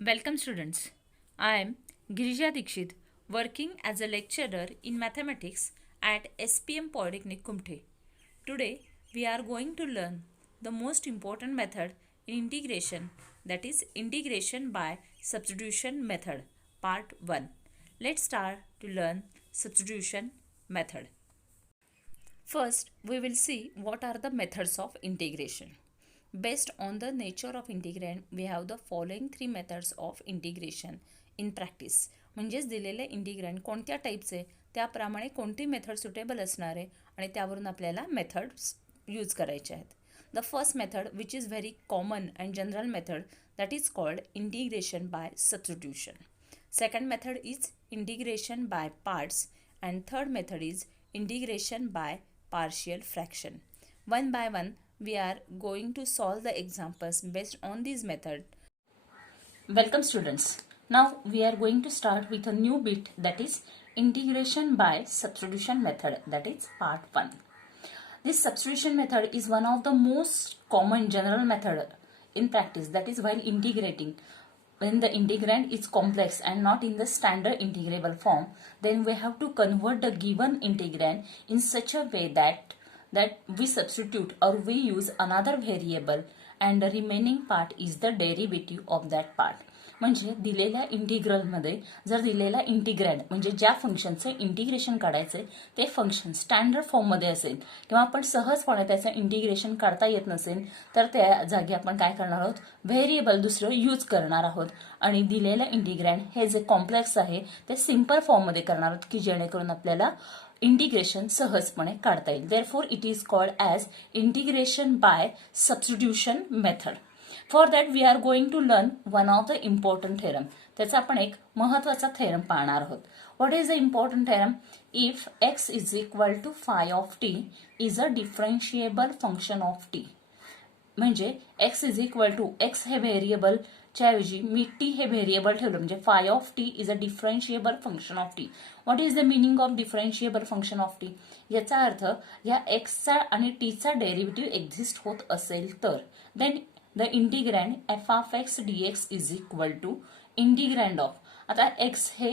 Welcome students. I am Girija Dikshit, working as a lecturer in mathematics at SPM Polytechnic Kumte. Today we are going to learn the most important method in integration, that is integration by substitution method, part 1. Let's start to learn substitution method. First, we will see what are the methods of integration. Based on the nature of integrand, we have the following three methods of integration in practice. म्हणजेच दिलेले integrand कोणत्या टाईपचे त्याप्रमाणे कोणती method suitable असणार आहे आणि त्यावरून आपल्याला मेथड्स यूज करायचे आहेत. The first method which is very common and general method that is called integration by substitution. Second method is integration by parts and third method is integration by partial fraction. One by one we are going to solve the examples based on this method. Welcome students. Now we are going to start with a new bit, that is integration by substitution method, that is part 1. This substitution method is one of the most common general method in practice, that is while integrating. When the integrand is complex and not in the standard integrable form, then we have to convert the given integrand in such a way that we substitute or we use another variable and the remaining part is the derivative of that part. म्हणजे दिलेल्या इंटिग्रलमध्ये जर दिलेला integrand म्हणजे ज्या फंक्शनचे integration काढायचे ते फंक्शन स्टँडर्ड फॉर्ममध्ये असेल किंवा आपण सहजपणे त्याचं इंटिग्रेशन काढता येत नसेल तर त्या जागी आपण काय करणार आहोत, व्हेरिएबल दुसरं यूज करणार आहोत आणि दिलेलं इंटिग्रँड हे जे कॉम्प्लेक्स आहे ते सिंपल फॉर्ममध्ये करणार आहोत की जेणेकरून आपल्याला इंटिग्रेशन सहजपणे काढता येईल. Therefore it is called as integration by substitution method. For that we are going to learn one of the important theorem. त्याचा आपण एक महत्वाचा थेरम पाहणार आहोत. What is the important theorem? If x is equal to phi of t is a differentiable function of t. म्हणजे x is equal to x हे व्हेरिएबलच्या ऐवजी मी टी हे व्हेरिएबल ठेवलं म्हणजे phi of t is a differentiable function of t. What is the meaning of differentiable function of t? याचा अर्थ या एक्सचा आणि टीचा डेरिव्हेटिव्ह एक्झिस्ट होत असेल तर then the integrand f of x dx is equal to integrand of. आता x हे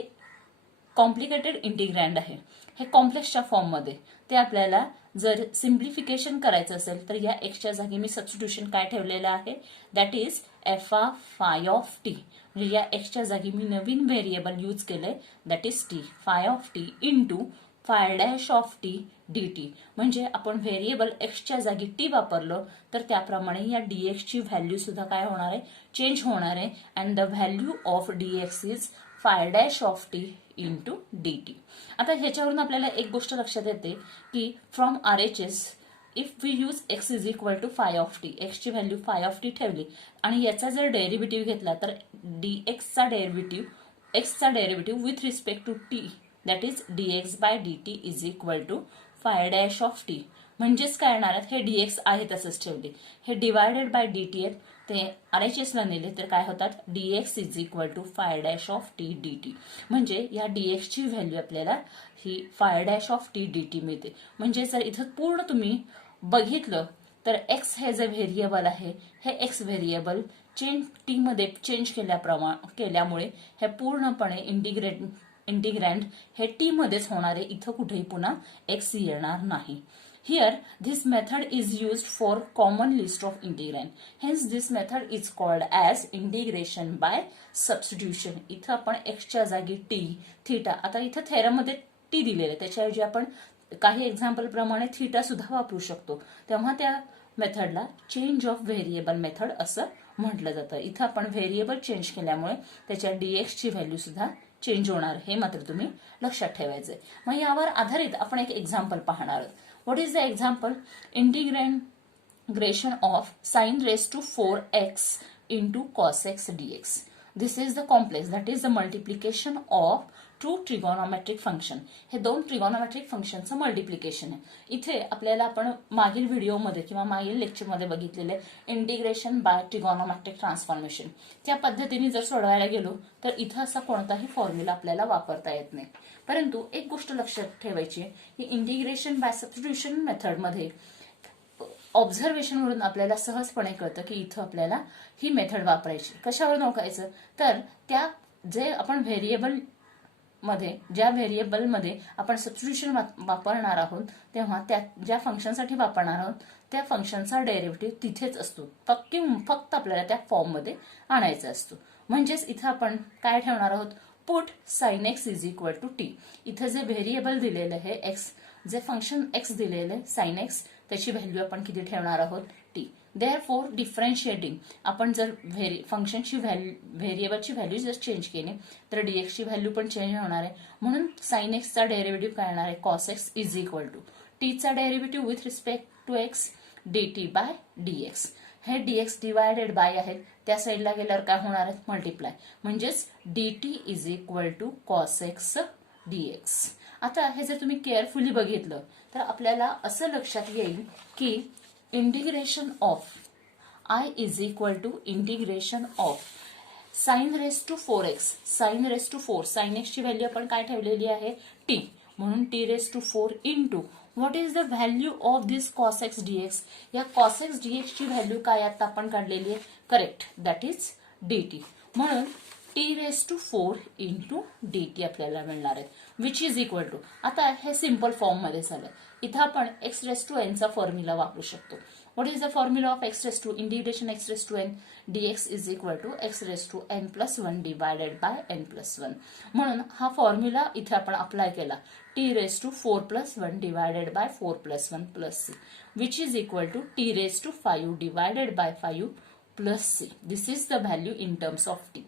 कॉम्प्लिकेटेड इंटिग्रँड आहे, हे कॉम्प्लेक्सच्या फॉर्ममध्ये. ते आपल्याला जर सिम्प्लिफिकेशन करायचं असेल तर या एक्सच्या जागी मी सबस्टिट्यूशन काय ठेवलेलं आहे, that is F of five of t. म्हणजे या एक्सच्या जागी मी नवीन व्हेरिएबल यूज केलंय that is T, five of t into five dash of T D T. म्हणजे आपण व्हेरिएबल एक्सच्या जागी टी वापरलं तर त्याप्रमाणे या डीएक्सची व्हॅल्यू सुद्धा काय होणार आहे, चेंज होणार आहे. And the value of dx is phi dash of t into d t. आता ह्याच्यावरून आपल्याला एक गोष्ट लक्षात येते की from R H S if we use x is equal to phi of t, एक्सची व्हॅल्यू फाय ऑफ टी ठेवली आणि याचा जर डेरिव्हेटिव्ह घेतला तर एक्सचा derivative with respect to t that is dx by dt is equal to phi dash of t. म्हणजेच काय येणार आहेत, हे dx आहे तसंच ठेवले, हे डिवायडेड बाय dt आहेत, ते RHS ला नेले तर काय होतात, dx is equal to phi dash of t dt. म्हणजे या dx ची व्हॅल्यू आपल्याला ही phi dash of t dt मिळते. म्हणजे जर इथं पूर्ण तुम्ही बघितलं तर एक्स हे जे व्हेरिएबल आहे हे एक्स व्हेरिएबल टी मध्ये चेंज केल्यामुळे हे पूर्णपणे इंटिग्रँड हे टी मध्येच होणार आहे, इथं कुठेही पुन्हा एक्स येणार नाही. Here this method is used for common list of integrand. Hence this method is called as integration by substitution. इथं आपण एक्सच्या जागी टी थीटा, आता इथं थेरममध्ये टी दिलेलं आहे त्याच्याऐवजी आपण काही एक्झाम्पल प्रमाणे थीटा सुद्धा वापरू शकतो. तेव्हा त्या मेथडला चेंज ऑफ व्हेरिएबल मेथड असं म्हटलं जातं. इथं आपण व्हेरिएबल चेंज केल्यामुळे त्याच्या डीएक्सची व्हॅल्यू सुद्धा चेंज होणार, हे मात्र तुम्ही लक्षात ठेवायचंय. मग यावर आधारित आपण एक एक्झाम्पल पाहणार आहोत. What is the example? Integration of sine raise to 4x into cos x dx. This is the complex that is the multiplication of two trigonometric function. हे दोन ट्रिगोनॉमेट्रिक फंक्शनचं मल्टिप्लिकेशन आहे. इथे आपल्याला आपण मागील व्हिडिओमध्ये किंवा मागील लेक्चरमध्ये बघितलेले इंटिग्रेशन बाय ट्रिगोनॉमेट्रिक ट्रान्सफॉर्मेशन त्या पद्धतीने जर सोडवायला गेलो तर इथं असा कोणताही फॉर्म्युला आपल्याला वापरता येत नाही. परंतु एक गोष्ट लक्षात ठेवायची की इंटिग्रेशन बाय सबस्टिट्यूशन मेथडमध्ये ऑब्झर्वेशनवरून आपल्याला सहजपणे कळतं की इथं आपल्याला ही मेथड वापरायची. कशावरून ओळखायचं तर त्या जे आपण ज्या व्हेरिएबलमध्ये आपण सबस्टिट्यूशन वापरणार आहोत तेव्हा त्या ज्या फंक्शनसाठी वापरणार आहोत त्या फंक्शनचा डेरिव्हेटिव्ह तिथेच असतो. फक्त आपल्याला त्या फॉर्ममध्ये आणायचा असतो. म्हणजेच इथं आपण काय ठेवणार आहोत, put sine x is equal to t. इथं जे व्हेरिएबल दिलेलं आहे एक्स, जे फंक्शन एक्स दिलेलं आहे साइन एक्स, त्याची व्हॅल्यू आपण किती ठेवणार आहोत, टी. देअरफॉर डिफरन्शिएटिंग आपण जर फंक्शनची व्हेरिएबलची व्हॅल्यू जर चेंज केली तर डीएक्सची व्हॅल्यू पण चेंज होणार आहे. म्हणून साइन एक्सचा डेरिव्हेटिव्ह काय येणार आहे, cos x is equal to टीचा derivative with respect to x dt by dx. हे dx डिवायडेड बाय आहेत, त्या साईडला गेल्यावर काय होणार आहे, मल्टिप्लाय. म्हणजेच dt is equal to cos x dx. आता हे जर तुम्ही केअरफुली बघितलं तर आपल्याला असं लक्षात येईल की integration of I is equal to integration of sine raise to 4x, sine raise to 4, sine एक्सची व्हॅल्यू आपण काय ठेवलेली आहे, टी. म्हणून t raise to 4 into what is the value of this cos x dx. या cos x dx ची value काय आता आपण काढलेली आहे, करेक्ट, दॅट इज dt. म्हणून t raise to 4 into dt आपल्याला मिळणार आहे, विच इज इक्वल टू. आता हे सिंपल फॉर्म मध्ये झालं. इथं आपण एक्स रेस टू एन चा फॉर्म्युला वापरू शकतो. What is the formula of x raised to integration x raised to n dx is equal to x raised to n plus 1 divided by n plus 1. म्हणून हा formula इथे आपण apply केला, t raised to 4 plus 1 divided by 4 plus 1 plus c, which is equal to t raised to 5 divided by 5 plus c. This is the value in terms of t.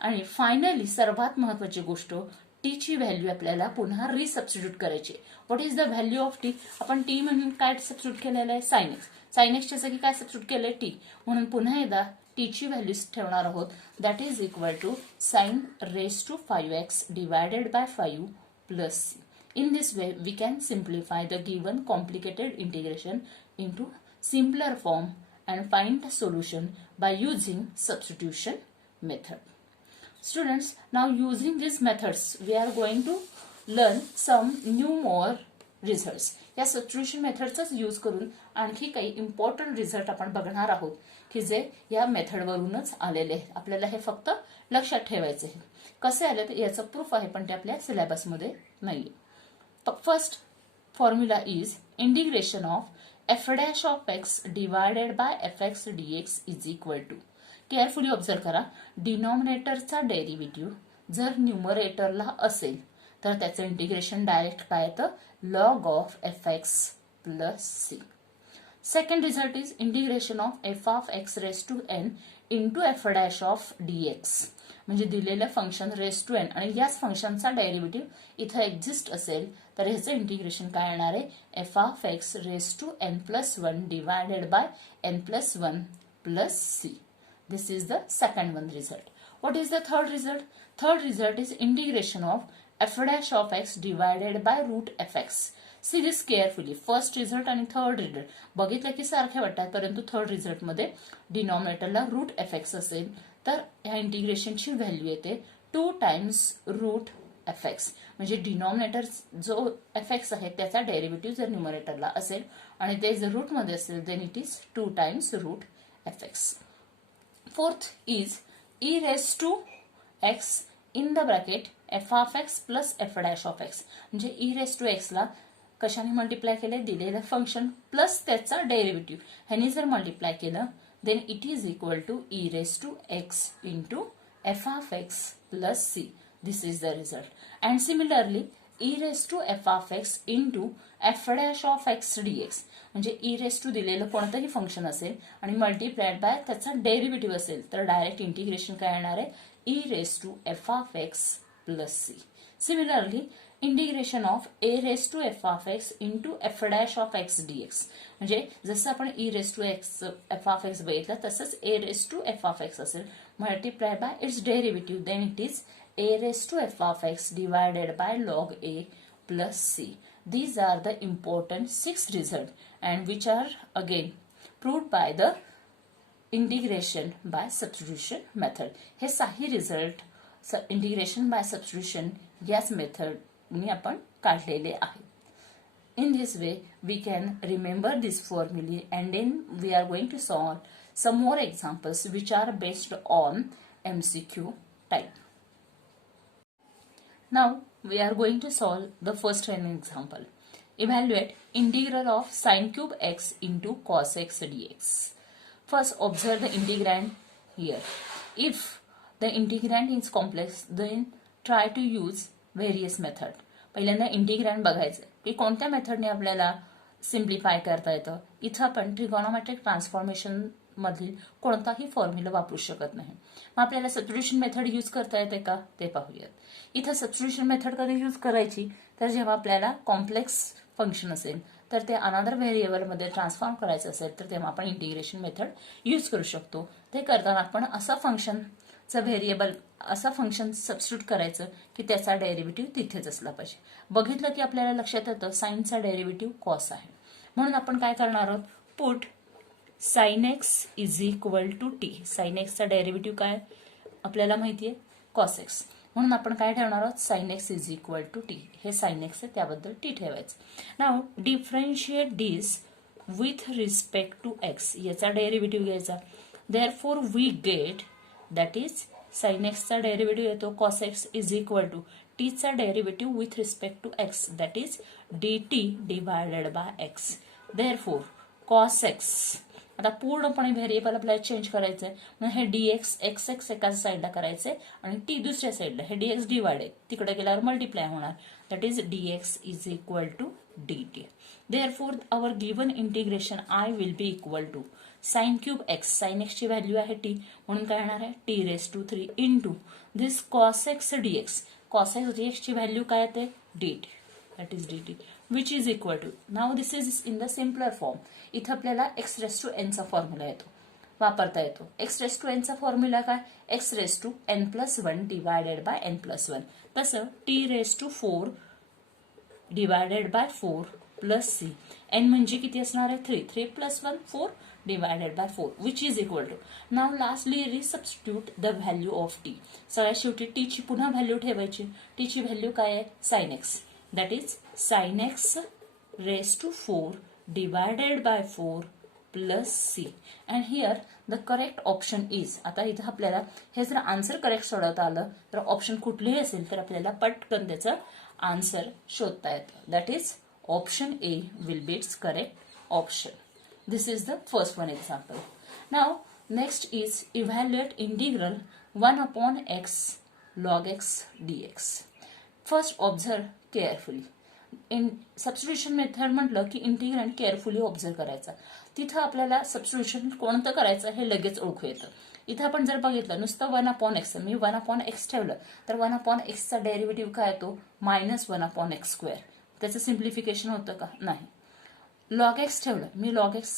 आणि finally सर्वात महत्वाची गोष्ट, T ची value आपल्याला पुन्हा रिसबस्टिट्यूट करायची. What is the value of T. आपण T म्हणून काय सबस्टिट्यूट केलेलं आहे, साइन एक्स. साइन एक्सच्या जागी काय सबस्टिट्यूट केलंय, टी. म्हणून पुन्हा एकदा टी ची व्हॅल्यू ठेवणार आहोत, that is equal to sine raise to 5x divided by 5 plus c. In this way, we can simplify the given complicated integration into simpler form and find the solution by using substitution method. Students, now using these methods, we are going to learn some new more results. या substitution मेथडचाच use करून आणखी काही important result आपण बघणार आहोत की जे या मेथडवरूनच आलेले आहेत. आपल्याला हे फक्त लक्षात ठेवायचे आहे. कसे आले तर याचं प्रूफ आहे, पण ते आपल्या सिलेबसमध्ये नाहीये. First formula is integration of f dash of x divided by fx dx is equal to. Carefully observe करा, डिनॉमिनेटरचा डेरिव्हेटिव्ह जर न्यूमरेटरला असेल तर त्याचं इंटिग्रेशन डायरेक्ट काय येतं, log of fx plus c. Second result is integration of f of x raised to n into f dash of dx. म्हणजे दिलेलं function raise to N आणि याच फंक्शनचा डेरिव्हेटिव्ह इथं एक्झिस्ट असेल तर ह्याचं इंटिग्रेशन काय येणार आहे, f of x raise to n plus 1 divided by n plus 1 plus c. This is the second one result. What is the third result. Third result is integration of f dash of x divided by root f x. See this carefully. First result आणि third result बघितलं की सारखे वाटतात, परंतु third रिझल्टमध्ये डिनॉमिनेटरला root f x असेल तर ह्या इंटिग्रेशनची व्हॅल्यू येते 2 टाइम्स रूट एफ एक्स. म्हणजे डिनॉमिनेटर जो एफ एक्स आहे त्याचा डेरिव्हेटिव्ह जर न्यूमरेटरला असेल आणि ते जर रूटमध्ये असेल then it is 2 times root f x. Fourth is e raise to x in the bracket f of x plus f dash of x. म्हणजे ई रेस टू एक्सला कशाने मल्टिप्लाय केले, दिलेलं फंक्शन प्लस त्याचा डेरिव्हेटिव्ह ह्याने जर multiply केलं then it is equal to e raised to x into f of x plus c. This is the result. And similarly, e raised to f of x into f dash of x dx. म्हणजे e raised to दिलेलं कोणतंही function असेल आणि multiplied by त्याचा derivative असेल तर direct integration काय येणार आहे, e raised to f of x plus c. Similarly, integration of a raise to f of x into f dash of x dx. म्हणजे जसं आपण e raise to x f of x बघितलं तसंच a raise to f of x असेल multiply by its derivative then it is a raise to f of x divided by log a plus c. These are the important 6 results and which are again proved by the integration by substitution method. हे 6 result integration by substitution याच method आपण काढलेले आहे. In this way, we can remember this formula, and then we are going to solve some more examples which are based on MCQ type. Now, we are going to solve the first example. Evaluate integral of sine cube x into cos x dx. First, observe the integrand here. If the integrand is complex, then try to use various method. पहिल्यांदा integrand बघायचं की कोणत्या मेथडने आपल्याला simplify करता येतं. इथं आपण trigonometric transformation मधील कोणताही फॉर्म्युला वापरू शकत नाही. मग आपल्याला सबस्टिट्यूशन मेथड यूज करता येते का ते पाहूयात. इथं सबस्टिट्यूशन मेथड कधी यूज करायची तर जेव्हा आपल्याला कॉम्प्लेक्स फंक्शन असेल तर ते अनदर व्हेरिएबलमध्ये ट्रान्सफॉर्म करायचं असेल तर तेव्हा आपण इंटिग्रेशन मेथड यूज करू शकतो. ते करताना आपण असं फंक्शनचं व्हेरिएबल असा फंक्शन सबस्टिट्यूट करायचं की त्याचा डेरिव्हेटिव्ह तिथेच असला पाहिजे. बघितलं की आपल्याला लक्षात येतं साईनचा डेरिव्हेटिव्ह कॉस आहे. म्हणून आपण काय करणार आहोत, put sine x is equal to t. Sine एक्सचा डेरिव्हेटिव्ह काय आपल्याला माहिती आहे, कॉस एक्स. म्हणून आपण काय ठेवणार आहोत, sine x is equal to t. हे साइन एक्स आहे त्याबद्दल टी ठेवायचं. Now differentiate this with respect to x. याचा डेरिव्हेटिव्ह घ्यायचा. Therefore we get that is sine एक्सचा डेरिव्हेटिव्ह येतो cos x is equal to टीचा derivative with respect to x that is d t divided by x. Therefore cos x, आता पूर्णपणे variable आपल्याला change करायचं आहे. मग हे डीएक्स एक्स एक्स एकाच साईडला करायचंय आणि टी दुसऱ्या साईडला. हे डीएक्स डिवाइड आहे, तिकडे गेल्यावर मल्टिप्लाय होणार. That is d x is equal to d t. Therefore our given integration I will be equal to sine cube x. Sine एक्सची व्हॅल्यू आहे टी, म्हणून काय येणार आहे t raise to 3 into this cos x d x. Cos x डीएक्सची value काय येते d t. That is d t which is equal to. Now this is in the simpler form. इथं आपल्याला एक्स रेस टू एनचा formula येतो, वापरता येतो. X raise to एनचा फॉर्म्युला काय, x raise to n plus 1 divided by n plus 1. तसं t raise to 4 divided by 4 plus c. N म्हणजे किती असणार आहे 3. 3 plus 1 4 divided by 4 which is equal to. Now lastly resubstitute the value of t. सगळ्यात शेवटी t ची पुन्हा value ठेवायची. t ची व्हॅल्यू काय आहे sin x. That is sin x raised to 4 divided by 4 plus c. And here the correct option is. आता इथं आपल्याला हे जर आन्सर करेक्ट सोडवता आलं तर ऑप्शन कुठलेही असेल तर आपल्याला पटकन त्याचं आन्सर शोधता येतं. That is option A will be it's correct option. This is the first one example. Now next is evaluate integral 1 upon x log x dx. First observe carefully. In substitution method म्हटलं की integrand carefully observe करायचा. तिथं आपल्याला substitution कोणतं करायचं हे लगेच ओळखू येतं. इथं आपण जर बघितलं नुसतं 1 अपॉन एक्स, मी 1 अपॉन एक्स ठेवलं तर 1 अपॉन एक्सचा डेरिव्हेटिव्ह काय येतो -1 अपॉन एक्स स्क्वेअर. त्याचं सिम्प्लिफिकेशन होतं का नाही. लॉग एक्स ठेवलं, मी लॉग एक्स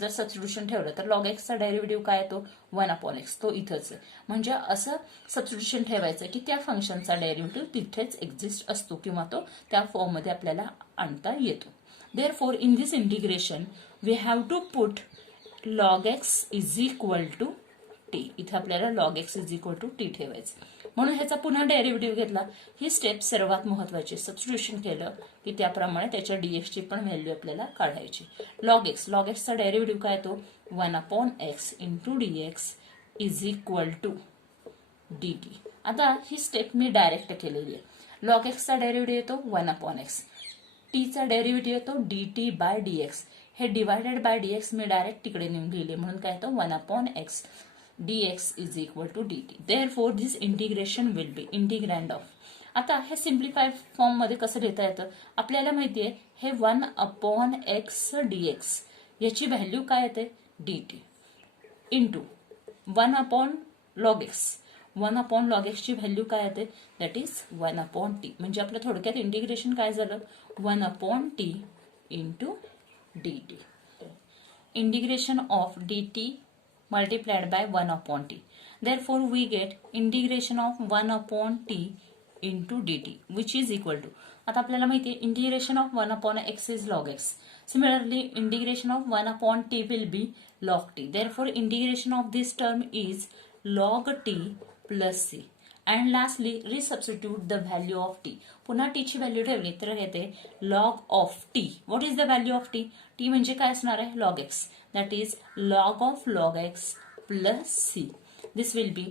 जर सबस्टिट्यूशन ठेवलं तर लॉग एक्सचा डेरिव्हेटिव्ह काय येतो 1 अपॉन एक्स. तो इथंच आहे. म्हणजे असं सबस्टिट्यूशन ठेवायचं की त्या फंक्शनचा डेरिव्हेटिव्ह तिथेच एक्झिस्ट असतो किंवा तो त्या फॉर्ममध्ये आपल्याला आणता येतो. Therefore in this integration we have to put log x is equal to t. इथे आपल्याला log x is equal to t ठेवायचं. म्हणून ह्याचा पुन्हा डेरिव्हेटिव्ह घेतला. ही स्टेप सर्वात महत्वाची. सबस्टिट्यूशन केलं की त्याप्रमाणे त्याच्या डीएक्सची पण व्हॅल्यू आपल्याला काढायची. लॉग एक्सचा डेरिव्हेटिव्ह काय येतो 1 upon x into dx is equal to d t. आता ही स्टेप मी डायरेक्ट केलेली आहे. लॉग एक्सचा डेरिव्हेटिव्ह येतो 1 अपॉन एक्स. टीचा डेरिव्हेटिव्ह येतो डी टी बाय डीएक्स. हे डिवायडेड बाय डीएक्स मी डायरेक्ट तिकडे नेऊन लिहिले म्हणून काय येतो 1 upon x dx is equal to dt. Therefore this integration will be integrand of. आता हे सिम्प्लिफाय फॉर्म मध्ये कसं लिहिता येतं आपल्याला माहितीये. हे 1 अपॉन एक्स dx याची व्हॅल्यू काय येते dt into 1 upon log x. 1 upon log एक्सची व्हॅल्यू काय येते दॅट इज 1 अपॉन टी. म्हणजे आपलं थोडक्यात इंटिग्रेशन काय झालं 1 upon T into dt. Integration of dt multiplied by 1 upon t. Therefore we get integration of 1 upon t into dt which is equal to. आता आपल्याला माहिती आहे integration of 1 upon x is log x. Similarly integration of 1 upon t will be log t. Therefore integration of this term is log t plus c. And lastly resubstitute the value of t. पुन्हा टीची value ठेवली तर येते log of t. What is the value of t? T म्हणजे काय असणार आहे? Log x. That is log of log x plus c. This will be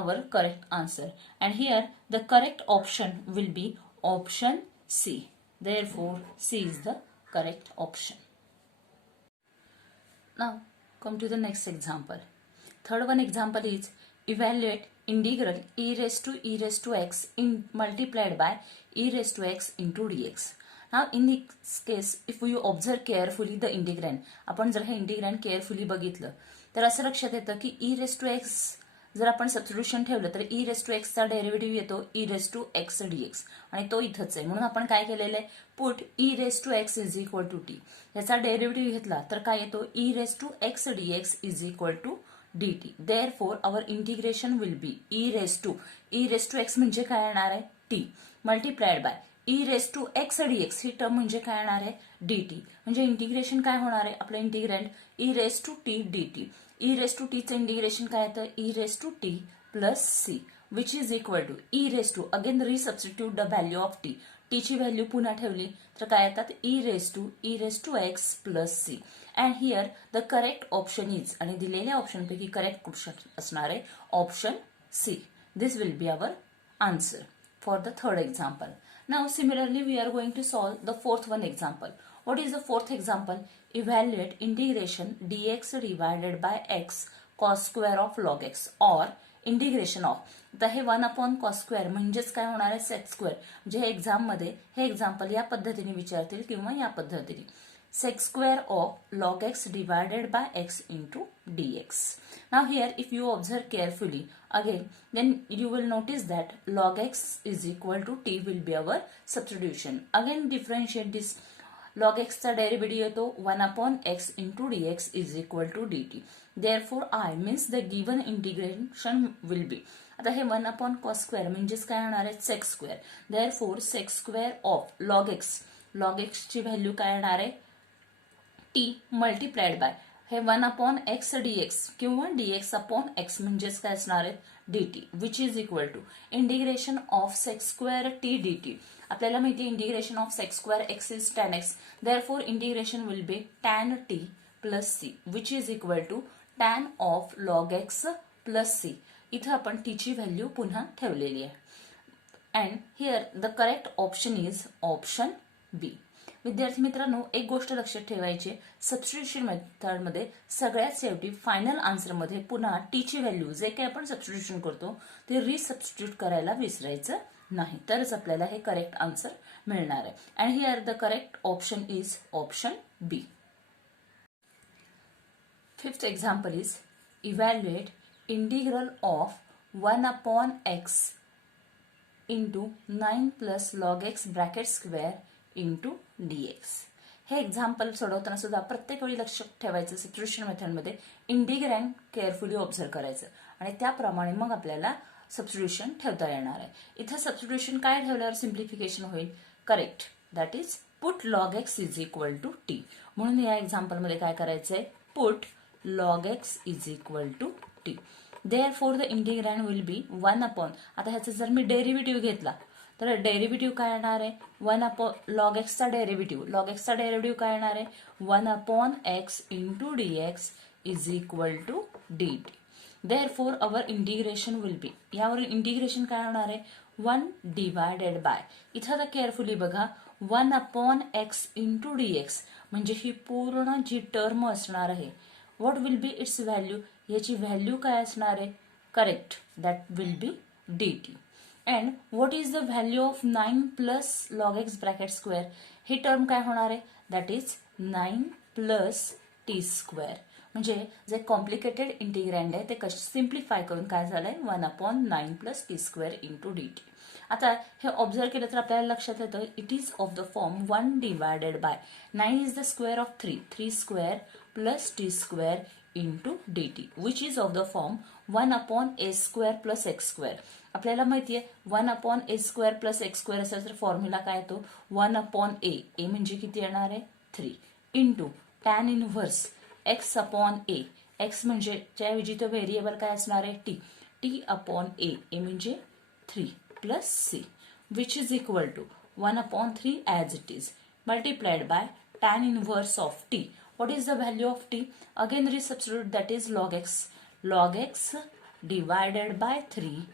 our correct answer. And here the correct option will be option C. Therefore, C is the correct option. Now, come to the next example. Third one example is evaluate integral e raised to x multiplied by e raised to x into dx. Now, in this case, if you observe carefully the integrand, आपण जर हे integrand carefully बघितलं तर असं लक्षात येतं की e raised to x जर आपण सबस्टिट्यूशन ठेवलं तर e रेस टू एक्सचा डेरिव्हेटिव्ह येतो e raise to x dx आणि तो इथंच आहे. म्हणून आपण काय केलेलं आहे? Put e raise to x is equal to t. याचा डेरिव्हेटिव्ह घेतला तर काय येतो? e raise to x dx is equal to dt. Therefore, our integration will be e raised to x म्हणजे काय येणार आहे? t multiplied by e raised to x dx he term म्हणजे काय येणार आहे? dt. म्हणजे इंटिग्रेशन काय होणार आहे? आपलं integrand e raised to t dt. e raised to t चं इंटिग्रेशन काय येतं? e raised to t plus c which is equal to e raised to, again resubstitute the value of t. t ची value पुन्हा ठेवली तर काय येतात? e raised to x plus c. And here the correct option is, आणि दिलेल्या ऑप्शनपैकी correct option असणार आहे option C. This will be our answer for the third example. Now similarly we are going to solve the fourth one example. What is the fourth example? Evaluate integration dx divided by x cos square of log x or integration of. आता हे 1 upon cos square म्हणजेच काय होणार आहे? sec square. म्हणजे हे exam मध्ये हे एक्झाम्पल या पद्धतीने विचारतील किंवा या पद्धतीने sec square of log x divided by x into dx. Now here if you observe carefully again then you will notice that log x is equal to t will be our substitution. Again differentiate this. log x चा derivative येतो 1 upon x into dx is equal to dt. Therefore I means the given integration will be. आता हे 1 upon cos square म्हणजेच काय होणार आहे? sec square. Therefore sec square of log x ची value काय येणार आहे? t मल्टिप्लाइड बाय हे 1 upon x dx किंवा dx upon x म्हणजेच काय असणार आहे? dt which is equal to integration of sec square t dt. आपल्याला माहिती आहे integration of sec square x is tan x. Therefore integration will be tan t plus c which is equal to tan of log x plus c. इथं आपण t ची value पुन्हा ठेवलेली आहे. And here the correct option is option B. विद्यार्थी मित्रांनो, एक गोष्ट लक्षात ठेवायची, सबस्टिट्यूशन मेथडमध्ये सगळ्यात शेवटी फायनल आन्सरमध्ये पुन्हा टी ची व्हॅल्यू जे काही आपण सबस्टिट्यूशन करतो ते रिसबस्टिट्यूट करायला विसरायचं नाही, तरच आपल्याला हे करेक्ट आन्सर मिळणार आहे. And here the correct option is option B. Fifth example is evaluate integral of 1 upon x into 9 plus log x bracket square into dx. हे एक्झाम्पल सोडवताना सुद्धा प्रत्येक वेळी लक्षात ठेवायचं सबस्टिट्यूशन मेथडमध्ये इंटिग्रँड केअरफुली ऑब्झर्व करायचं आणि त्याप्रमाणे मग आपल्याला सबस्टिट्यूशन ठेवता येणार आहे. इथं सबस्टिट्यूशन काय ठेवल्यावर सिम्प्लिफिकेशन होईल? Correct, that is put log x is equal to t. म्हणून या एक्झाम्पलमध्ये काय करायचंय? Put log x is equal to t. Therefore the integrand will be 1 upon, आता ह्याचा जर मी डेरिव्हेटिव्ह घेतला तर डेरिव्हेटिव्ह काय येणार आहे? 1 अपॉन लॉग एक्सचा डेरिव्हेटिव्ह काय येणार आहे? 1 upon x into dx is equal to dt. Therefore our integration will be, यावरून इंटिग्रेशन काय होणार आहे? 1 डिवायडेड बाय, इथं आता केअरफुली बघा 1 अपॉन एक्स इंटू डीएक्स म्हणजे ही पूर्ण जी टर्म असणार आहे, what will be it's value? याची व्हॅल्यू काय असणार आहे? Correct, that will be dt. And what is the value of 9 plus log x bracket square? He term काय होणार आहे? That is 9 plus T square. म्हणजे जे कॉम्प्लिकेटेड इंटिग्रँड आहे ते कसे सिम्प्लिफाय करून काय झालंय? 1 upon 9 plus T square into dt. आता हे ऑब्झर्व केलं तर आपल्याला लक्षात येतं it is of the form 1 divided bye 9 is the square of 3 square plus T square into dt which is of the form 1 upon A square plus x square. आपल्याला माहिती आहे 1 अपॉन ए स्क्वेअर प्लस एक्स स्क्वेअर असेल तर formula काय येतो? 1 upon ए म्हणजे किती येणार आहे? 3 into tan inverse x upon a, x म्हणजे त्याऐवजी तो व्हेरिएबल काय असणार आहे? टी अपॉन ए म्हणजे 3 plus c, which is equal to 1 upon 3 as it is, multiplied by tan inverse of t. What is the value of t? Again resubstitute, that is log x. Log x divided by 3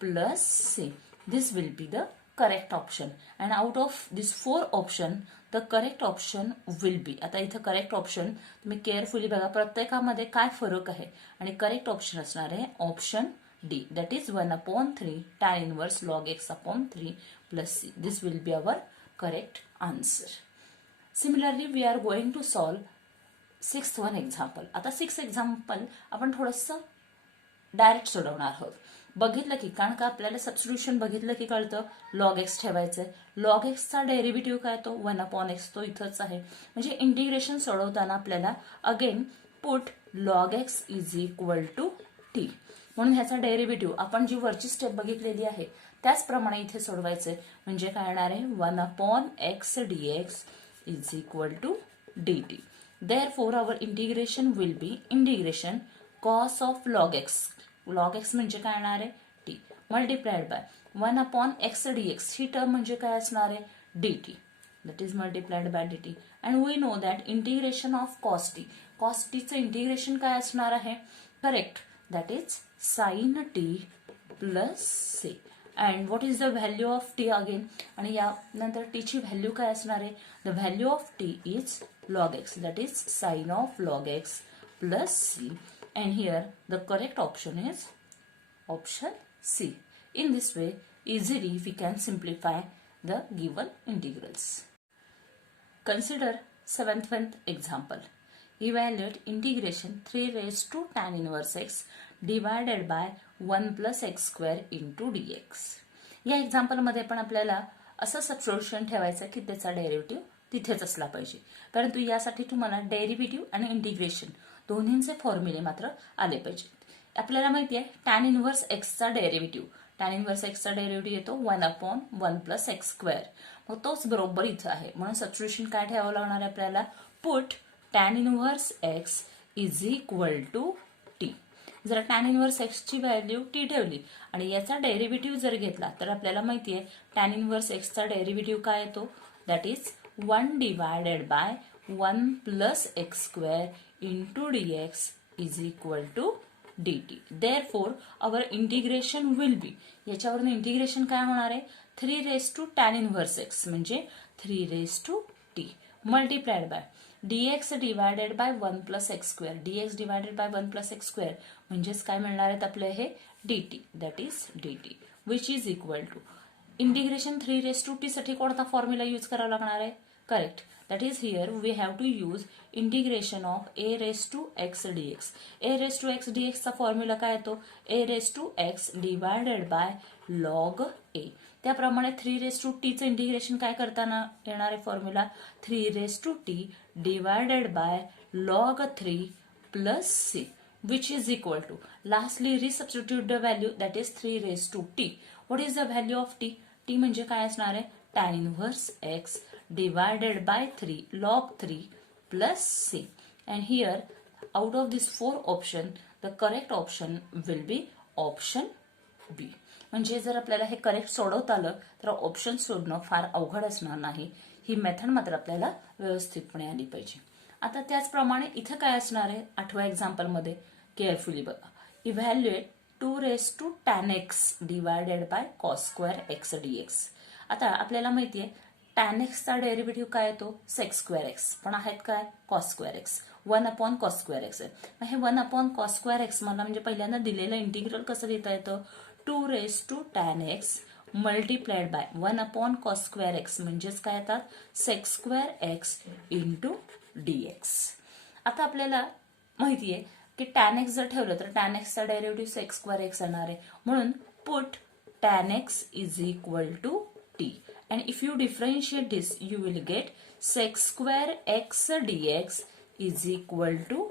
plus c. This will be the correct option. And out of this 4 option, the correct option will be, आता इथं correct option तुम्ही carefully बघा, प्रत्येकामध्ये काय फरक आहे, आणि correct option असणार आहे option D, that is 1 upon 3 tan inverse log x upon 3 plus c. This will be our correct answer. Similarly, we are going to solve 6th one example. आता 6th example आपण थोडंसं direct सोडवणार आहोत. बघितलं की, कारण का आपल्याला सबस्टिट्यूशन बघितलं की कळतं लॉग एक्स ठेवायचंय. लॉग एक्सचा डेरिव्हेटिव्ह काय, तो 1 upon x, तो इथंच आहे. म्हणजे इंटिग्रेशन सोडवताना आपल्याला again put log x is equal to t, म्हणून ह्याचा डेरिव्हेटिव्ह आपण जी वरची स्टेप बघितलेली आहे त्याचप्रमाणे इथे सोडवायचंय. म्हणजे काय येणार आहे, 1 upon x dx is equal to dt. Therefore, our integration will be integration cos of log x. log x म्हणजे काय येणार आहे, t, multiplied by 1 upon x dx. He term म्हणजे काय असणार आहे, dt, that is multiplied by dt. And we know that integration of cos t. cos t चं integration काय असणार आहे, correct, that is sin t plus c. And what is the value of t again? आणि यानंतर t ची value काय असणार आहे, the value of t is log x, that is sin of log x plus c. And here the correct option is option C. In this way, easily we can simplify the given integrals. Consider 7th example. Evaluate integration 3 raised to tan inverse x divided by 1 plus x square into dx. या example मध्ये पण आपल्याला असं substitution ठेवायचं की त्याचा derivative तिथेच असला पाहिजे. परंतु यासाठी तुम्हाला डेरिव्हेटिव्ह आणि इंटिग्रेशन दोन्हींचे फॉर्म्युले मात्र आले पाहिजेत. आपल्याला माहिती आहे tan इनव्हर्स एक्सचा डेरिव्हेटिव्ह, tan इनव्हर्स एक्सचा डेरिव्हेटिव्ह येतो 1 upon 1 plus x square. मग तोच बरोबर इथं आहे, म्हणून सबस्टिट्यूशन काय ठेवावं लागणार आहे आपल्याला, put tan inverse x is equal to t. जर tan इनव्हर्स x ची व्हॅल्यू t ठेवली आणि याचा डेरिव्हेटिव्ह जर घेतला तर आपल्याला माहिती आहे tan इनव्हर्स एक्सचा डेरिव्हेटिव्ह काय येतो, that is 1 divided by 1 plus x square into dx is equal to dt. Therefore, our integration will be, याच्यावरून इंटिग्रेशन काय होणार आहे, 3 raised to tan inverse x म्हणजे 3 raised to t multiplied by dx divided by 1 plus x square. dx divided by 1 plus x square म्हणजेच काय मिळणार आहेत आपले हे dt, that is dt, which is equal to integration 3 raised to t साठी कोणता formula use करावा लागणार आहे, correct, that is here we have to use integration of a raised to x dx. a raised to x dx चा formula काय येतो, a raised to x divided by log a. त्याप्रमाणे 3 raised to t चं integration काय करताना येणार आहे formula, 3 raised to t divided by log 3 plus c, which is equal to, lastly resubstitute the value, that is 3 raised to t. What is the value of t? t म्हणजे काय असणार आहे, tan inverse x divided by 3 log 3 plus c. And here out of these 4 option, the correct option will be option B. म्हणजे जर आपल्याला हे correct सोडवता आलं तर ऑप्शन सोडणं फार अवघड असणार नाही. ही मेथड मात्र आपल्याला व्यवस्थितपणे आली पाहिजे. आता त्याचप्रमाणे इथं काय असणार आहे 8व्या एक्झाम्पल मध्ये, केअरफुली बघा. Evaluate 2 raised to tan x divided by cos square x dx. आता आपल्याला माहिती आहे tan x चा डेरिव्हेटिव्ह काय येतो, sec square x, पण आहेत काय cos square x, 1 upon cos square x आहे. मग हे 1 upon cos square x मला म्हणजे पहिल्यांदा दिलेलं इंटिग्रल कसं लिहिता येतं, 2 raised to tan x multiplied by 1 upon cos square x म्हणजेच काय येतात sec square x into dx. आता आपल्याला माहिती आहे की tan x जर ठेवलं तर tan x चा डेरिव्हेटिव्ह sec square x येणार आहे, म्हणून put tan x is equal to t. And if you differentiate this, you will get sec square x dx is equal to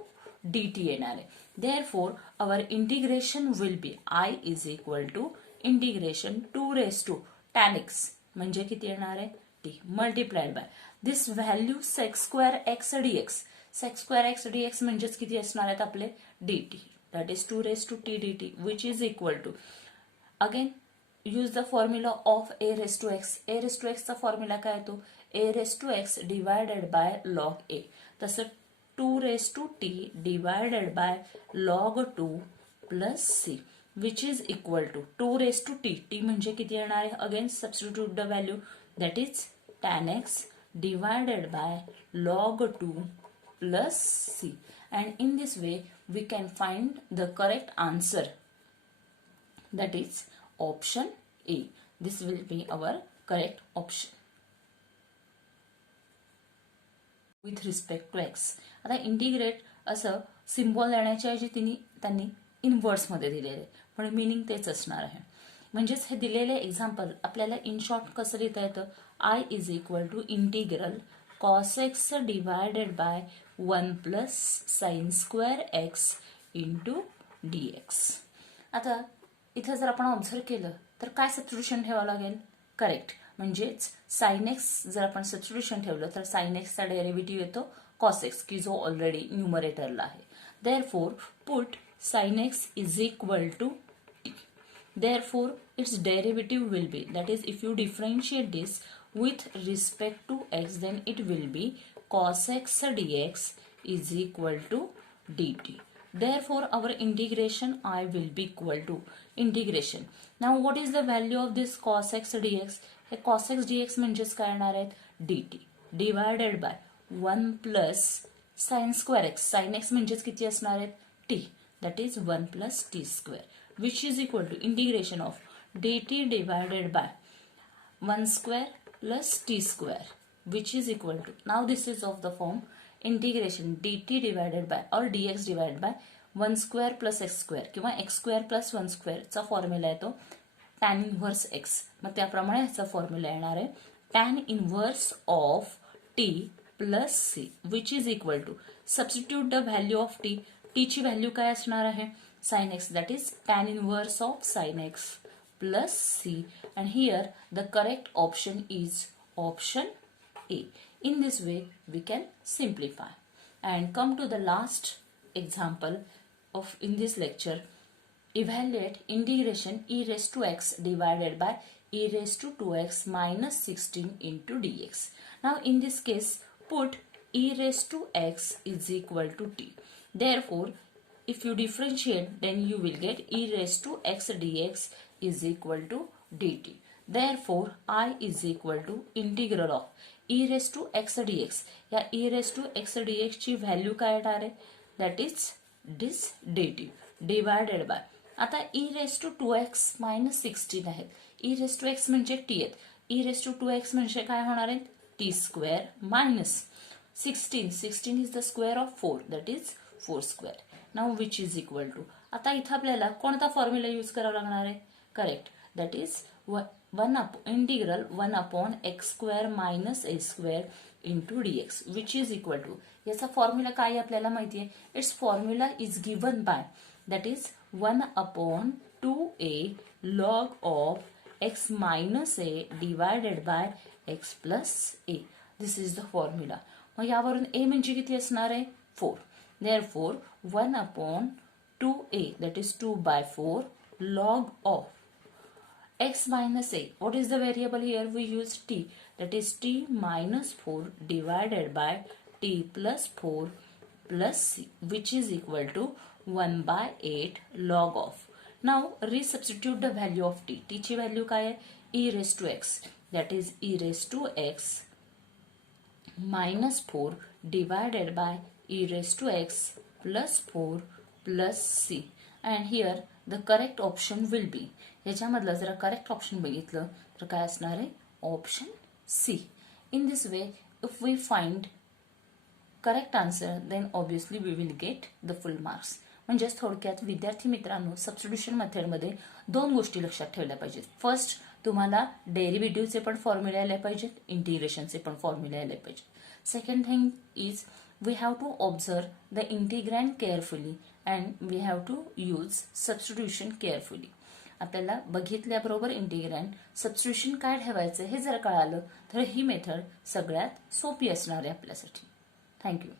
dt येणार आहे. Therefore, our integration will be I is equal to integration 2 raised to tan x म्हणजे किती येणार आहे t multiplied by this value sec square x dx. sec square x dx म्हणजेच किती असणार आहेत आपले dt, that is 2 raised to t dt, which is equal to again use the formula of a raise to x. A raise to एक्सचा formula काय येतो? A raise to x divided by log a. तसं 2 raise to t divided by log 2 plus c which is equal to 2 raise to t. T म्हणजे किती येणार आहे? Again substitute the value, that is tan x divided by log 2 plus c, and in this way we can find the correct answer, that is option A. This will be our correct option with respect to x. आता integrate असं symbol देण्याच्या ऐवजी त्यांनी inverse मध्ये दिलेले, पण meaning तेच असणार आहे. म्हणजेच हे दिलेले एक्झाम्पल आपल्याला इन शॉर्ट कसं लिहिता येतं? I is equal to integral cos x divided by 1 plus sine square x into d x. आता इथं जर आपण ऑब्झर्व केलं तर काय सबस्टिट्यूशन ठेवावं लागेल? करेक्ट, म्हणजेच साइन एक्स जर आपण सबस्टिट्यूशन ठेवलं तर साइन एक्सचा डेरिव्हेटिव्ह येतो कॉस एक्स, की जो ऑलरेडी न्यूमरेटरला आहे. Therefore put sine x is equal to t. Therefore, its derivative will be, that is, if you differentiate this with respect to x, then it will be cos x dx is equal to dt. Therefore, our integration I will be equal to integration. Now, what is the value of this cos x dx? हे cos x dx म्हणजेच काय येणार आहेत? dt divided by 1 plus sin square x. sin x म्हणजेच किती असणार आहेत? t, that is 1 plus t square, which is equal to integration of dt divided by 1 square plus t square, which is equal to, now this is of the form integration dt divided by or dx divided by 1 square plus x square किंवा x square plus 1 square चा formula येतो tan inverse x. मग त्याप्रमाणे ह्याचा formula येणार आहे tan inverse of t plus c, which is equal to, substitute the value of t. t ची value काय असणार आहे? sin x, that is tan inverse of sin x plus c, and here the correct option is option A. In this way we can simplify and come to the last example of in this lecture. Evaluate integration e raised to x divided by e raised to 2x minus 16 into dx. Now in this case put e raised to x is equal to t. Therefore, if you differentiate, then you will get e raised to x dx is equal to dt. Therefore, I is equal to integral of e raised to x dx. या e raised to x dx ची value काय येणार आहे? That is this dt divided by, आता e raised to 2x minus 16 आहेत. e raised to x म्हणजे t आहेत. e raised to 2x म्हणजे काय होणार आहे? t square minus 16. 16 is the square of 4, that is 4 square. Now which is equal to, आता इथं आपल्याला कोणता फॉर्म्युला यूज करावा लागणार आहे? Correct, that is integral 1 upon x square minus a square into dx which is equal to, याचा formula काय आपल्याला माहिती आहे? Its formula is given by, that is 1 upon 2a log of x minus a divided by x plus a. This is the formula. मग यावरून ए म्हणजे किती असणार आहे? 4. Therefore, 1 upon 2a, that is 2 by 4 log of x minus a. What is the variable here? We use t, that is t minus 4 divided by t plus 4 plus c, which is equal to 1 by 8 log of. Now, resubstitute the value of t. t ची value काय आहे? e raised to x, that is e raised to x minus 4 divided by e raised to x plus 4 plus c, and here the correct option will be, याच्यामधलं जर correct option बघितलं तर काय असणार आहे? Option C. In this way if we find correct answer then obviously we will get the full marks. म्हणजेच थोडक्यात विद्यार्थी मित्रांनो, सबस्टिट्यूशन मेथडमध्ये 2 गोष्टी लक्षात ठेवल्या पाहिजेत. फर्स्ट, तुम्हाला डेरिव्हेटिव्हचे पण फॉर्म्युला आले पाहिजेत, इंटिग्रेशनचे पण फॉर्म्युला आले पाहिजेत. Second thing is we have to observe the integrand carefully and we have to use substitution carefully. आपल्याला बघितल्याबरोबर इंटिग्रँड सबस्टिट्यूशन काय ठेवायचं हे जर कळालं तर ही मेथड सगळ्यात सोपी असणार आहे आपल्यासाठी. थँक्यू.